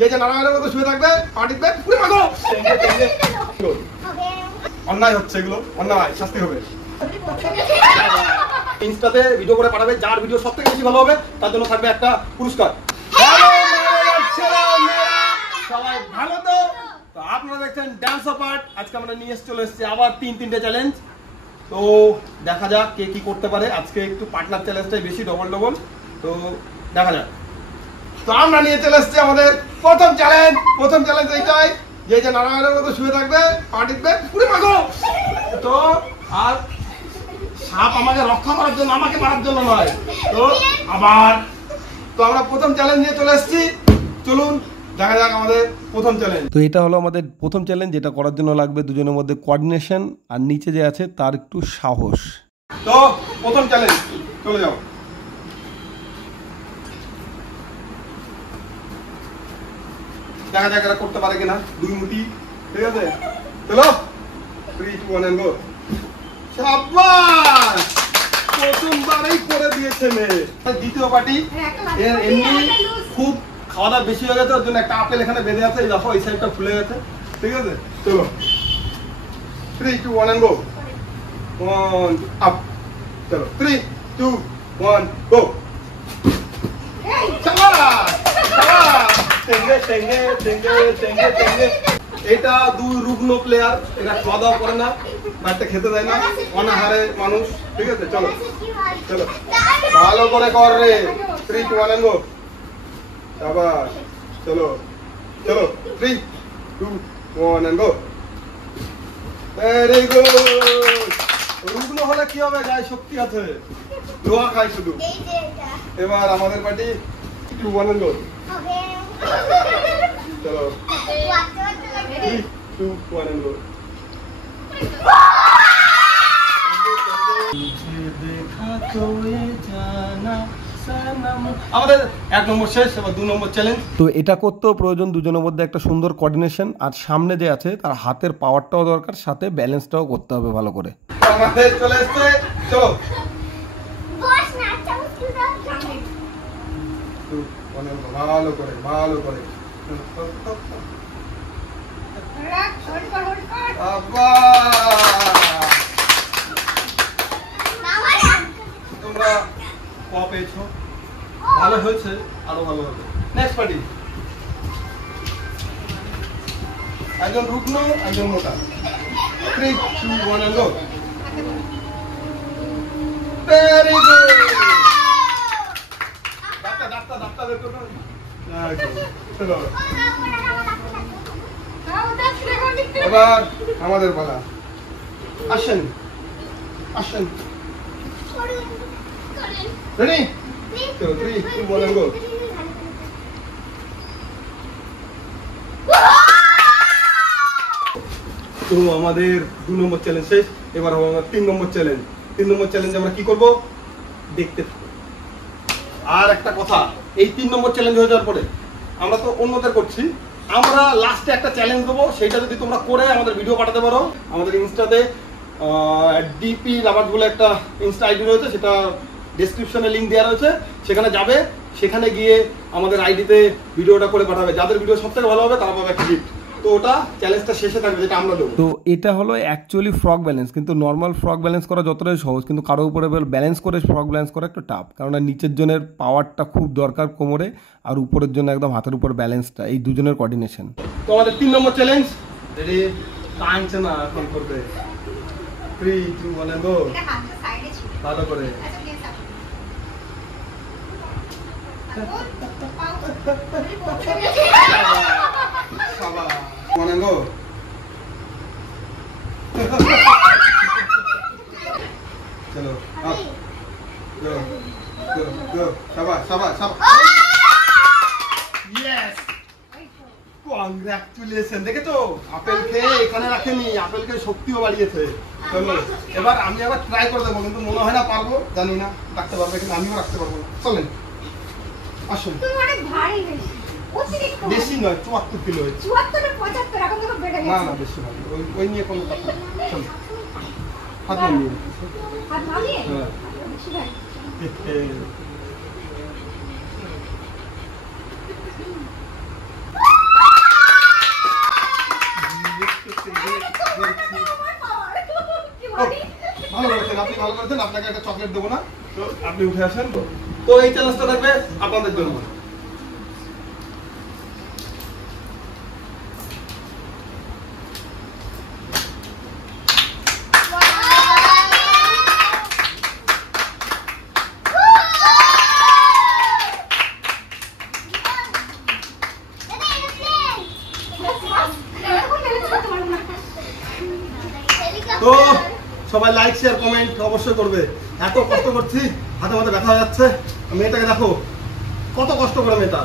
যে যে নারায়ণের মতো শুয়ে থাকবে পা টিপবে পুরো মাগো অন্যায় হচ্ছে এগুলো অন্যায় শাস্তি হবে ইনস্টাতে ভিডিও করে পাঠাবে যার ভিডিও সবথেকে বেশি ভালো হবে তার জন্য থাকবে একটা পুরস্কার সবাই ভালো তো আপনারা দেখছেন ডান্স অফ আর্ট আজকে আমরা নিয়ে চলে এসেছি আবার তিনটে চ্যালেঞ্জ তো দেখা যাক কে কি করতে পারে আজকে একটু পার্টনার চ্যালেঞ্জটাই বেশি ডবল তো দেখা যাক তো আমরা নিয়ে চলে এসেছি আমাদের প্রথম চ্যালেঞ্জ এইটাই যে যে নারায়ণের মতো শুয়ে থাকবে পা টিপবে পুরো মাগো তো আর সাপ আমাকে রক্ষা করার জন্য আমাকে মারার জন্য নয় তো আবার তো আমরা প্রথম চ্যালেঞ্জ নিয়ে চলে এসেছি চলুন দেখা যাক আমাদের প্রথম চ্যালেঞ্জ তো এটা হলো আমাদের প্রথম চ্যালেঞ্জ যেটা করার জন্য লাগবে দুজনের মধ্যে কোঅর্ডিনেশন আর নিচে যে আছে তার একটু সাহস তো প্রথম চ্যালেঞ্জ চলে যাও দেখা যাক এরা করতে পারে কিনা দুই মুঠি ঠিক আছে চলো 3 2 1 গো শাবাশ প্রথমবারই করে দিয়েছে মেয়ে দ্বিতীয় পার্টি এর এমনি খুব খাওয়া দাওয়া বেশি হয়ে গেছে ওর জন্য একটা আপেল এখানে বেঁধে আছে এই দেখো এই সাইডটা ফুলে গেছে ঠিক আছে চলো 3 2 1 গো 1 আপ চলো 3 2 1 গো এটা দুই রুগ্ন প্লেয়ার এটা খাওয়া দাওয়া করে না বাড়িতে খেতে দেয় না অনাহারে মানুষ ঠিক আছে চলো চলো ভালো করে কর রে 3 2 1 গো আবার চলো চলো 3 2 1 গো ভেরি গুড রুগ্ন হলে কি হবে গায়ে শক্তি আছে লোহা খায় শুধু এবার আমাদের পার্টি 2 1 গো चलो 3 2 1 गो আমাদের এক নম্বর শেষ এবার 2 নম্বর চ্যালেঞ্জ তো এটা করতেও প্রয়োজন দুজনের মধ্যে একটা সুন্দর কোঅর্ডিনেশন আর সামনে যে আছে তার হাতের পাওয়ারটাও দরকার সাথে ব্যালেন্সটাও করতে হবে ভালো করে আমাদের চলে এসেছে চলো ভালো করে তোমরা পেয়েছো ভালো হয়েছে আরো ভালো হবে নেক্সট পার্টি একজন রুগ্ন একজন মোটা 3 2 1 গো ভেরি গুড ডাক্তার বের করো এবার আমাদের পালা আসেন রেডি 3 2 1 গো তো আমাদের 2 নম্বর চ্যালেঞ্জ শেষ এবার হবে আমাদের 3 নম্বর চ্যালেঞ্জ আমরা কি করব দেখতে থাকো আর একটা কথা এই 3 নম্বর চ্যালেঞ্জ হয়ে যাওয়ার পরে আমরা তো অন্যদের করছি আমরা লাস্টে একটা চ্যালেঞ্জ দেবো সেইটা যদি তোমরা করে আমাদের ভিডিও পাঠাতে পারো আমাদের ইনস্টাতে ডিপি লাভার্স বলে একটা ইনস্টা আইডি রয়েছে সেটা ডেসক্রিপশনে লিংক দেওয়া রয়েছে সেখানে যাবে সেখানে গিয়ে আমাদের আইডিতে ভিডিওটা করে পাঠাবে যাদের ভিডিও সবথেকে ভালো হবে তারা পাবে একটা গিফট তো ওটা চ্যালেঞ্জটা শেষে থাকবে যেটা আমরা দেবো তো এটা হলো অ্যাকচুয়ালি ফ্রক ব্যালেন্স কিন্তু নর্মাল ফ্রক ব্যালেন্স করা যতটাই সহজ কিন্তু কারো উপরে ব্যালেন্স করে ফ্রক ব্যালেন্স করা একটু টাফ কারণ নিচের জনের পাওয়ারটা খুব দরকার কোমরে আর উপরের জন্য একদম হাতের উপর ব্যালেন্সটা এই দুজনের কোঅর্ডিনেশন তো আমাদের 3 নম্বর চ্যালেঞ্জ রেডি টানছে না এখন করবে 3 2 1 গো ভালো করে One and go. चलो up. Go. शाबाश. Yes. Congratulations. দেখেছো আপেলকে এখানে রাখেনি আপেলকে শক্তিও বাড়িয়েছে চলো এবার আমি আবার ট্রাই করে দেবো কিন্তু মনে হয় না পারবো জানি না রাখতে পারবে কিন্তু আমিও রাখতে পারবো না চলেন আসুন তুমি অনেক ভারী বেশি নয় 74 কিলো 74 না 75 এখন তো বেড়ে গেছে না বেশি ভারী ওই নিয়ে কোনো কথা না চল হাত নামিয়ে হ্যাঁ বেশি ভারী ভালো করেছেন, আপনাকে একটা চকলেট দেবো না, তো আপনি উঠে আসেন। তো এই চ্যালেঞ্জটা থাকবে আপনাদের জন্য। তো সবাই লাইক শেয়ার কমেন্ট অবশ্যই করবে। এত কষ্ট করছি, হাতে মাথে ব্যথা হয়ে যাচ্ছে। মেয়েটাকে দেখো কত কষ্ট করে, মেয়েটা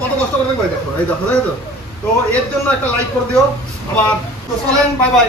কত কষ্ট করে দেখো, এই দেখো দেখো। তো এর জন্য একটা লাইক করে দিও আবার। তো চলেন, বাই বাই।